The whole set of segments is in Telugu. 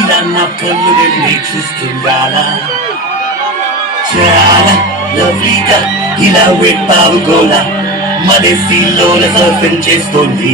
ఇలా నా కళ్ళు నిండి చూస్తుండాలా చాలా లవ్లీగా ఇలా వెట్టావుకోలా మనసిలోన సర్ఫింగ్ చేస్తోంది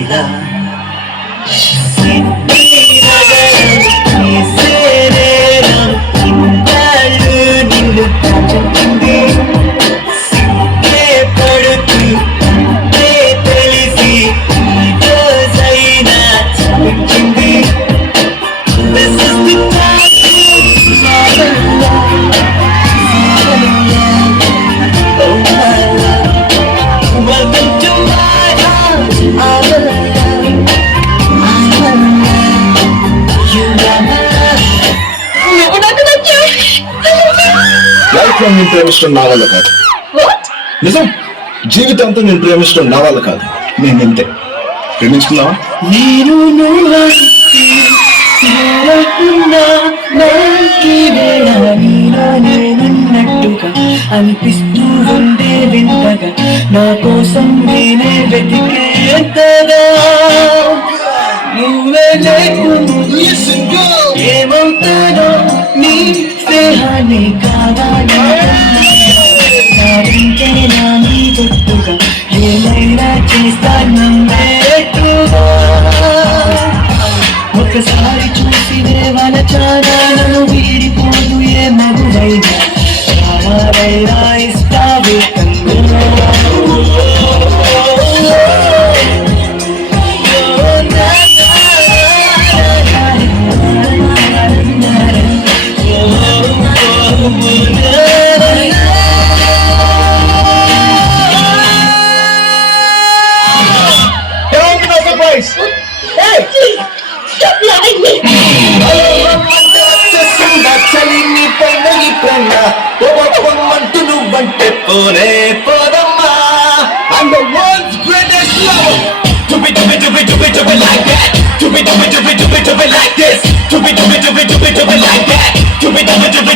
నేను ప్రేమిష్టం నా వల్ల కాదు. నిజం, జీవితాంతం నేను ప్రేమిష్టం నా వల్ల కాదు. నేను ఇంతే. ప్రేమించుకున్నావా? నేను నేనున్నట్టుగా అనిపిస్తూ ఉండే వింతగా నా కోసం నేనే వెతికేంతగా నువ్వే లేకుండా ఏమవుతానో నీ స్నేహాన్ని కావాలి నా నీ గుర్తుగా ఏమైనా చేస్తానమ్మేట్టుగా ఒకసారి చూసినే వలచాలను వీడిపోదు ఏ మగువైనా రావాలైనా ఇస్తావే I'm the world's greatest lover. To be like that. To be like this. To be like that. To be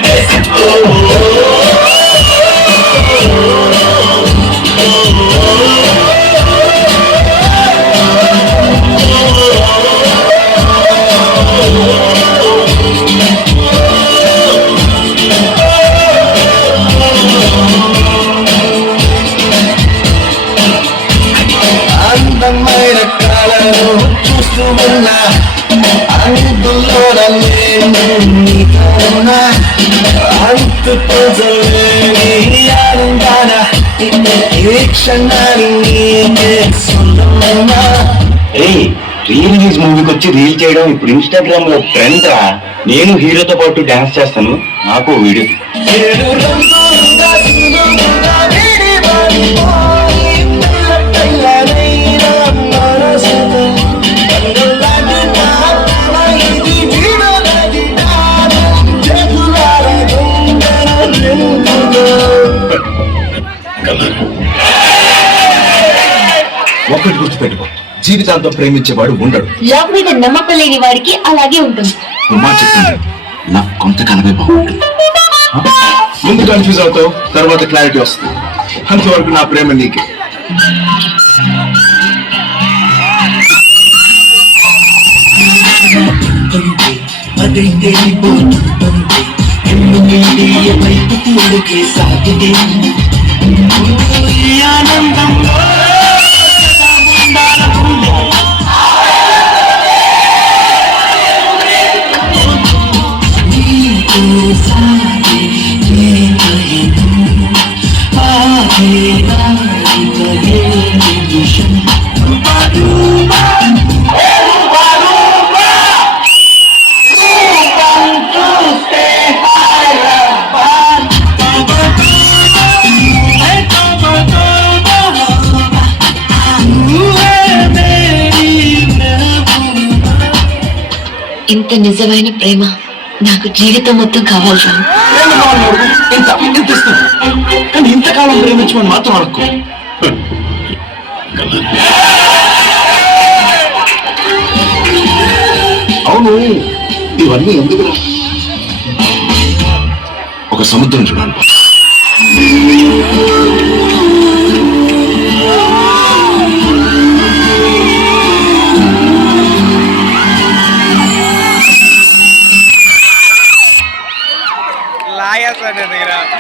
this. అందమైన కాలను చూస్తూ ఉన్నా అందులో అంతుతో ఆనందాన ఏ క్షణాన్ని రిలీజ్ మూవీకి వచ్చి రీల్ చేయడం ఇప్పుడు ఇన్స్టాగ్రామ్ లో ట్రెండ్ రా. నేను హీరోతో పాటు డాన్స్ చేస్తాను, నాకు వీడియో. ఒకటి గుర్తుపెట్టుకో, జీవితాంతం ప్రేమించేవాడు ఉండడు. లవ్ మీద నమ్మకం లేని వాడికి అలాగే ఉంటుంది. ఉమా చెప్తుంది, నాకు కొంతకాలమే బాగుంటుంది. ముందు కన్ఫ్యూజ్ అవుతావు, తర్వాత క్లారిటీ వస్తుంది. అంతవరకు నా ప్రేమ నీకే. ఇంత నిజమైన ప్రేమ నాకు జీవితం మొత్తం కావాలి. కానీ ఇంతకాలం ప్రేమించమని మాత్రం అనుకో. అవును, ఇవన్నీ ఎందుకు? ఒక సముద్రం చూడాలి.